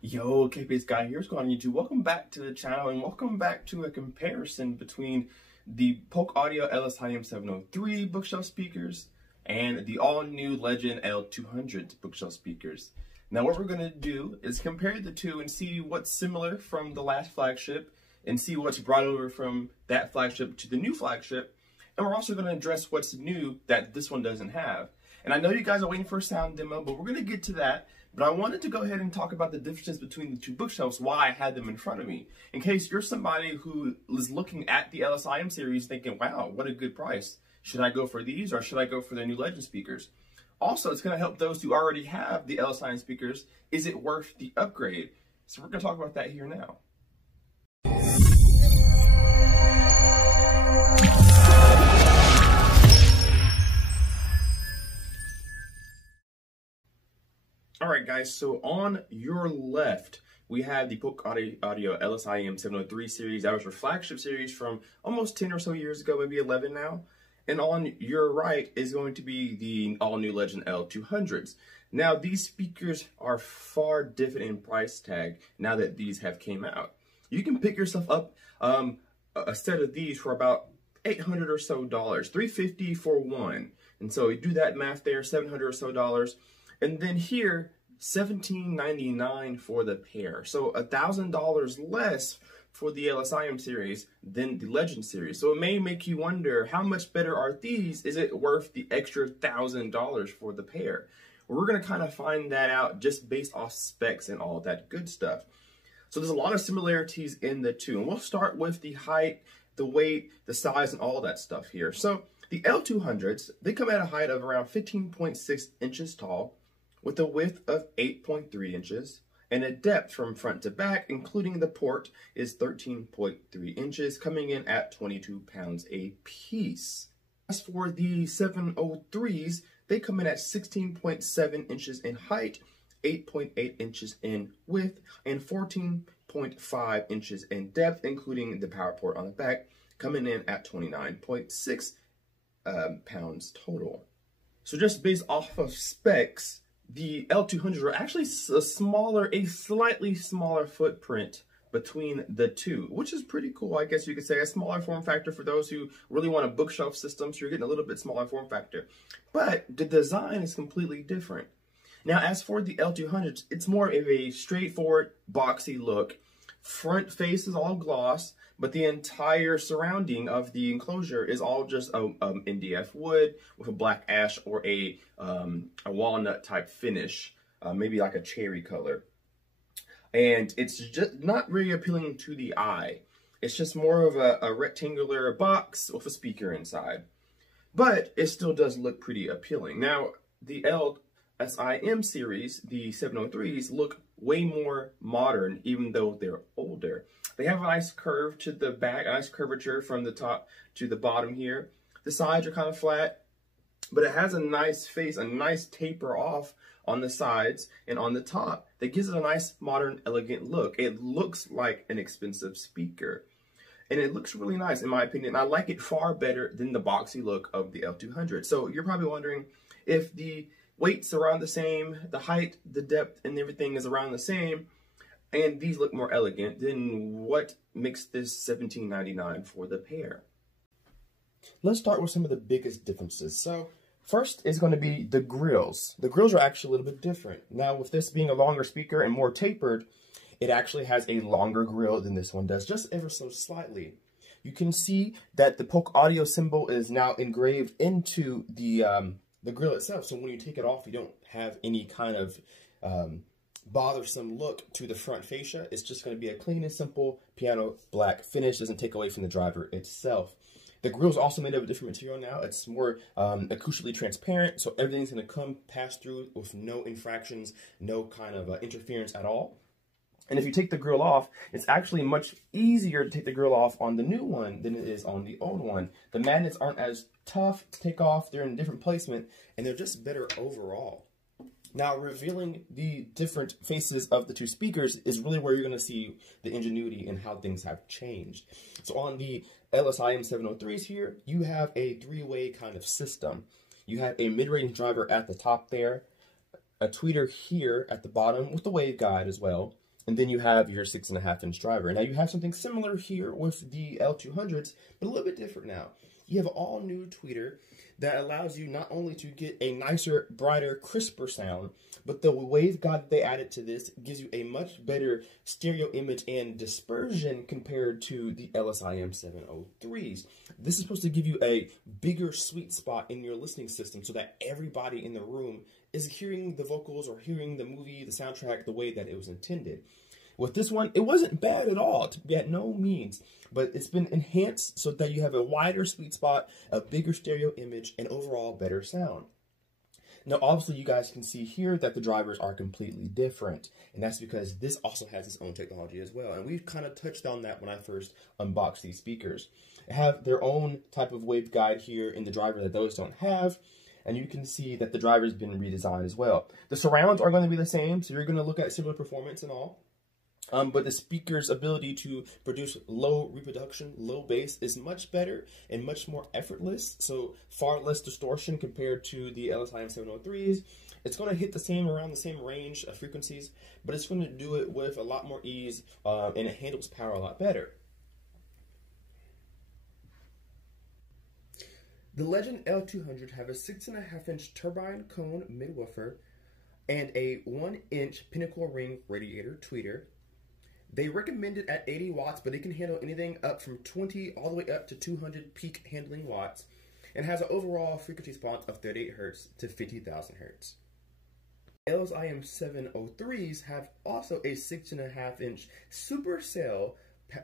Yo, Kpaceguy here. What's going on YouTube? Welcome back to the channel and welcome back to a comparison between the Polk Audio LSIM 703 bookshelf speakers and the all-new Legend L200s bookshelf speakers. Now what we're going to do is compare the two and see what's similar from the last flagship and see what's brought over from that flagship to the new flagship. And we're also going to address what's new that this one doesn't have. And I know you guys are waiting for a sound demo, but we're going to get to that. But I wanted to go ahead and talk about the differences between the two bookshelves, why I had them in front of me. In case you're somebody who is looking at the LSIM series thinking, wow, what a good price. Should I go for these or should I go for the new Legend speakers? Also, it's going to help those who already have the LSIM speakers. Is it worth the upgrade? So we're going to talk about that here now. Alright guys, so on your left, we have the Polk Audio LSIM 703 series. That was your flagship series from almost 10 or so years ago, maybe 11 now. And on your right is going to be the all-new Legend L200s. Now, these speakers are far different in price tag now that these have came out. You can pick yourself up a set of these for about $800 or so, $350 for one. And so you do that math there, $700 or so. And then here, $17.99 for the pair. So $1,000 less for the LSIM series than the Legend series. So it may make you wonder, how much better are these? Is it worth the extra $1,000 for the pair? Well, we're going to kind of find that out just based off specs and all that good stuff. So there's a lot of similarities in the two. And we'll start with the height, the weight, the size, and all that stuff here. So the L200s, they come at a height of around 15.6 inches tall, with a width of 8.3 inches, and a depth from front to back, including the port, is 13.3 inches, coming in at 22 pounds a piece. As for the 703s, they come in at 16.7 inches in height, 8.8 inches in width, and 14.5 inches in depth, including the power port on the back, coming in at 29.6 pounds total. So just based off of specs, the L200s are actually a slightly smaller footprint between the two, which is pretty cool. I guess you could say a smaller form factor for those who really want a bookshelf system, so you're getting a little bit smaller form factor. But the design is completely different. Now, as for the L200s, it's more of a straightforward, boxy look. Front face is all gloss, but the entire surrounding of the enclosure is all just MDF wood with a black ash or a walnut type finish, maybe like a cherry color. And it's just not really appealing to the eye. It's just more of a rectangular box with a speaker inside. But it still does look pretty appealing. Now, the LSIM series, the 703s, look way more modern, even though they're older. They have a nice curve to the back, a nice curvature from the top to the bottom here. The sides are kind of flat, but it has a nice face, a nice taper off on the sides and on the top that gives it a nice, modern, elegant look. It looks like an expensive speaker, and it looks really nice in my opinion. I like it far better than the boxy look of the L200. So you're probably wondering if the weight's around the same, the height, the depth, and everything is around the same, and these look more elegant, then what makes this $17.99 for the pair? Let's start with some of the biggest differences. So first is going to be the grills. The grills are actually a little bit different. Now, with this being a longer speaker and more tapered, it actually has a longer grill than this one does, just ever so slightly. You can see that the Polk Audio symbol is now engraved into the grill itself, so when you take it off, you don't have any kind of bothersome look to the front fascia. It's just going to be a clean and simple piano black finish. Doesn't take away from the driver itself. The grill is also made of a different material now. It's more acoustically transparent, so everything's going to pass through with no infractions, no kind of interference at all. And if you take the grill off, it's actually much easier to take the grill off on the new one than it is on the old one. The magnets aren't as tough to take off. They're in a different placement, and they're just better overall. Now, revealing the different faces of the two speakers is really where you're going to see the ingenuity and how things have changed. So on the LSIM 703s here, you have a three-way kind of system. You have a mid-range driver at the top there, a tweeter here at the bottom with the waveguide as well, And then you have your 6.5-inch driver. Now you have something similar here with the L200s, but a little bit different now. You have an all-new tweeter that allows you not only to get a nicer, brighter, crisper sound, but the waveguide that they added to this gives you a much better stereo image and dispersion compared to the LSIM 703s. This is supposed to give you a bigger sweet spot in your listening system so that everybody in the room is hearing the vocals or hearing the movie, the soundtrack, the way that it was intended. With this one, it wasn't bad at all, at no means, but it's been enhanced so that you have a wider sweet spot, a bigger stereo image, and overall better sound. Now, obviously, you guys can see here that the drivers are completely different, and that's because this also has its own technology as well, and we've kind of touched on that when I first unboxed these speakers. They have their own type of waveguide here in the driver that those don't have, and you can see that the driver's been redesigned as well. The surrounds are going to be the same, so you're going to look at similar performance and all. But the speaker's ability to produce low reproduction, low bass is much better and much more effortless. So far less distortion compared to the LSIM 703s. It's going to hit around the same range of frequencies, but it's going to do it with a lot more ease and it handles power a lot better. The Legend L200 have a 6.5-inch turbine cone midwoofer and a 1-inch pinnacle ring radiator tweeter. They recommend it at 80 watts, but it can handle anything up from 20 all the way up to 200 peak handling watts, and has an overall frequency response of 38 Hz to 50,000 Hz. LSIM 703s have also a 6.5-inch supercell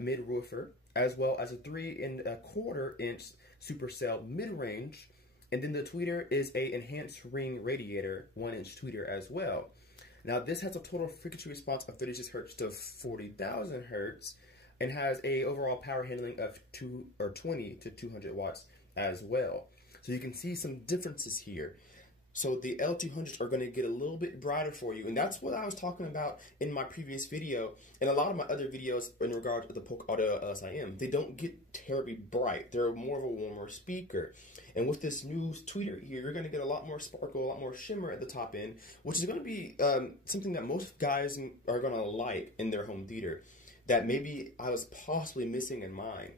mid-woofer, as well as a 3.25-inch supercell mid-range, and then the tweeter is a enhanced ring radiator 1-inch tweeter as well. Now, this has a total frequency response of 36 Hz to 40,000 Hz and has a overall power handling of 20 to 200 watts as well. So you can see some differences here. So the L200s are going to get a little bit brighter for you, and that's what I was talking about in my previous video and a lot of my other videos in regard to the Polk Audio LSIM. They don't get terribly bright. They're more of a warmer speaker. And with this new tweeter here, you're going to get a lot more sparkle, a lot more shimmer at the top end, which is going to be something that most guys are going to like in their home theater that maybe I was possibly missing in mine.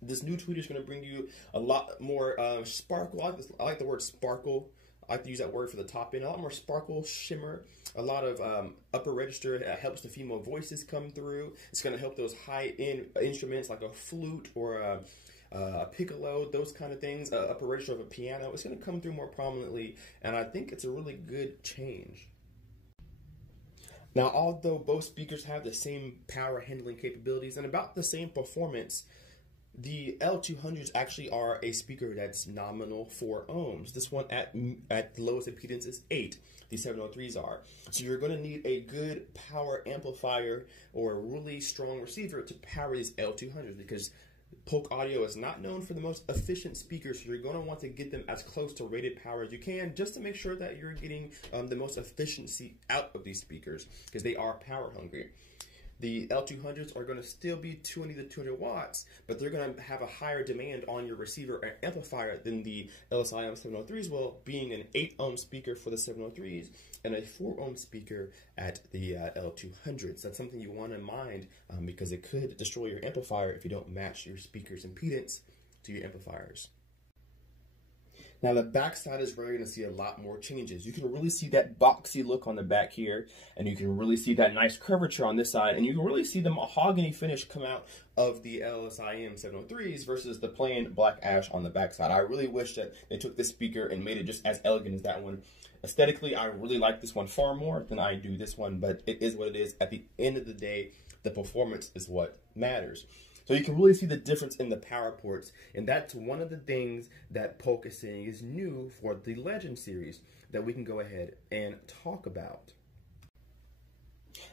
This new tweeter is going to bring you a lot more sparkle. I like the word sparkle. I like to use that word for the top end. A lot more sparkle, shimmer, a lot of upper register. It helps the female voices come through. It's going to help those high-end instruments like a flute or a piccolo, those kind of things, upper register of a piano. It's going to come through more prominently, and I think it's a really good change. Now, although both speakers have the same power handling capabilities and about the same performance, the L200s actually are a speaker that's nominal 4 ohms. This one at the lowest impedance is 8. The 703s are. So you're going to need a good power amplifier or a really strong receiver to power these L200s because Polk Audio is not known for the most efficient speakers, so you're going to want to get them as close to rated power as you can just to make sure that you're getting the most efficiency out of these speakers because they are power hungry. The L200s are going to still be 20 to 200 watts, but they're going to have a higher demand on your receiver or amplifier than the LSIM 703s will, being an 8 ohm speaker for the 703s and a 4 ohm speaker at the L200s. That's something you want in mind because it could destroy your amplifier if you don't match your speaker's impedance to your amplifiers. Now the back side is where you're going to see a lot more changes. You can really see that boxy look on the back here, and you can really see that nice curvature on this side, and you can really see the mahogany finish come out of the LSIM 703s versus the plain black ash on the back side. I really wish that they took this speaker and made it just as elegant as that one. Aesthetically, I really like this one far more than I do this one, but it is what it is. At the end of the day, the performance is what matters. So you can really see the difference in the power ports, and that's one of the things that Polk is saying is new for the Legend series that we can go ahead and talk about.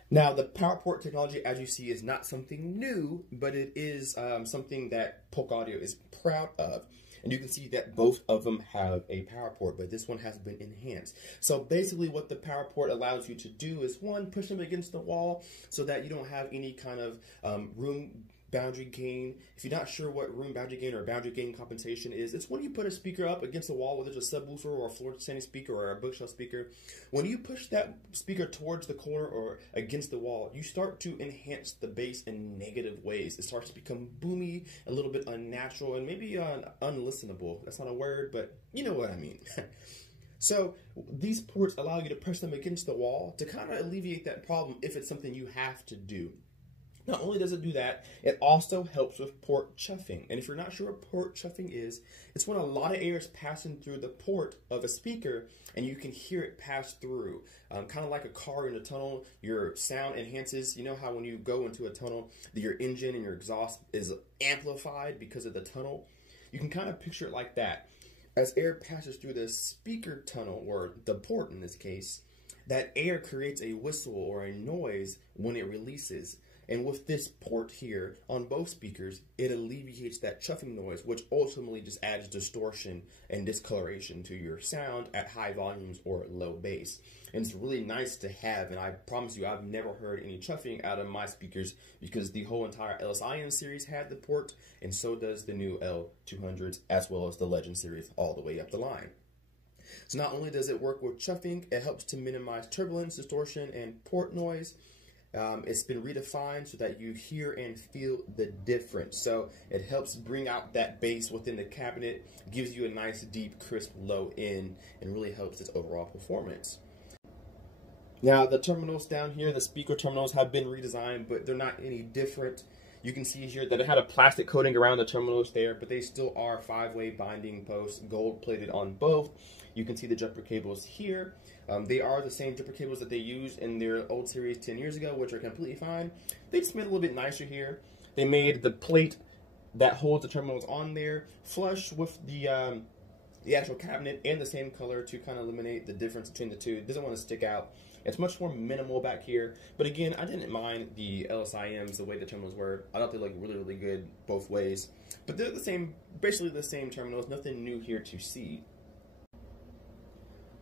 Now, the power port technology, as you see, is not something new, but it is something that Polk Audio is proud of. And you can see that both of them have a power port, but this one has been enhanced. So basically what the power port allows you to do is, one, push them against the wall so that you don't have any kind of room boundary gain. If you're not sure what room boundary gain or boundary gain compensation is, it's when you put a speaker up against a wall, whether it's a subwoofer or a floor standing speaker or a bookshelf speaker. When you push that speaker towards the corner or against the wall, you start to enhance the bass in negative ways. It starts to become boomy, a little bit unnatural, and maybe unlistenable. That's not a word, but you know what I mean. So these ports allow you to press them against the wall to kind of alleviate that problem if it's something you have to do. Not only does it do that, it also helps with port chuffing. And if you're not sure what port chuffing is, it's when a lot of air is passing through the port of a speaker and you can hear it pass through. Kind of like a car in a tunnel, your sound enhances. You know how when you go into a tunnel, your engine and your exhaust is amplified because of the tunnel? You can kind of picture it like that. As air passes through the speaker tunnel, or the port in this case, that air creates a whistle or a noise when it releases. And with this port here on both speakers, it alleviates that chuffing noise, which ultimately just adds distortion and discoloration to your sound at high volumes or low bass. And it's really nice to have, and I promise you, I've never heard any chuffing out of my speakers because the whole entire LSIM series had the port, and so does the new L200s, as well as the Legend series all the way up the line. So not only does it work with chuffing, it helps to minimize turbulence, distortion, and port noise. It's been redefined so that you hear and feel the difference. So it helps bring out that bass within the cabinet, gives you a nice, deep, crisp, low end, and really helps its overall performance. Now, the terminals down here, the speaker terminals, have been redesigned, but they're not any different. You can see here that it had a plastic coating around the terminals there, but they still are 5-way binding posts, gold-plated on both. You can see the jumper cables here. They are the same jumper cables that they used in their old series 10 years ago, which are completely fine. They just made it a little bit nicer here. They made the plate that holds the terminals on there flush with the actual cabinet and the same color to kind of eliminate the difference between the two. It doesn't want to stick out. It's much more minimal back here. But again, I didn't mind the LSIMs, the way the terminals were. I thought they looked really, really good both ways. But they're the same, basically the same terminals. Nothing new here to see.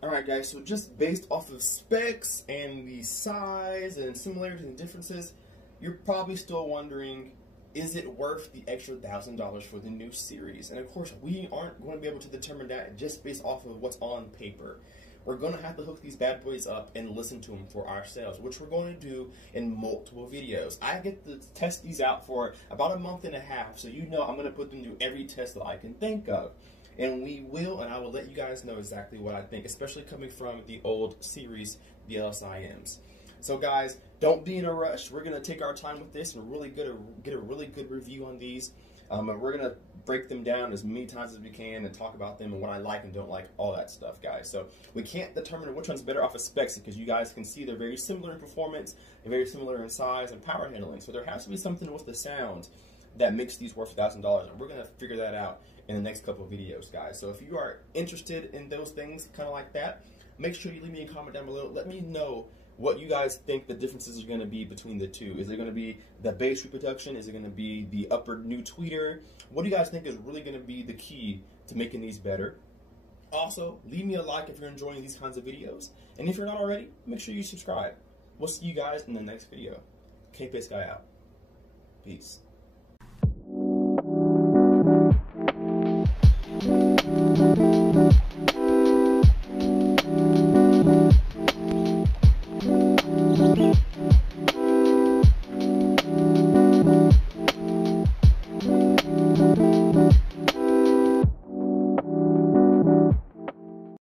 Alright guys, so just based off of specs and the size and similarities and differences, you're probably still wondering, is it worth the extra $1,000 for the new series? And of course, we aren't going to be able to determine that just based off of what's on paper. We're going to have to hook these bad boys up and listen to them for ourselves, which we're going to do in multiple videos. I get to test these out for about a month and a half, so you know I'm going to put them through every test that I can think of. And we will, and I will let you guys know exactly what I think, especially coming from the old series, the LSIMs. So guys, don't be in a rush. We're going to take our time with this and really get a really good review on these. And we're going to break them down as many times as we can and talk about them and what I like and don't like, all that stuff, guys. So we can't determine which one's better off of specs because you guys can see they're very similar in performance and very similar in size and power handling. So there has to be something with the sound that makes these worth $1,000, and we're going to figure that out in the next couple of videos, guys. So if you are interested in those things, kind of like that, make sure you leave me a comment down below. Let me know what you guys think the differences are going to be between the two. Is it going to be the bass reproduction? Is it going to be the upper new tweeter? What do you guys think is really going to be the key to making these better? Also, leave me a like if you're enjoying these kinds of videos. And if you're not already, make sure you subscribe. We'll see you guys in the next video. Kpaceguy out. Peace.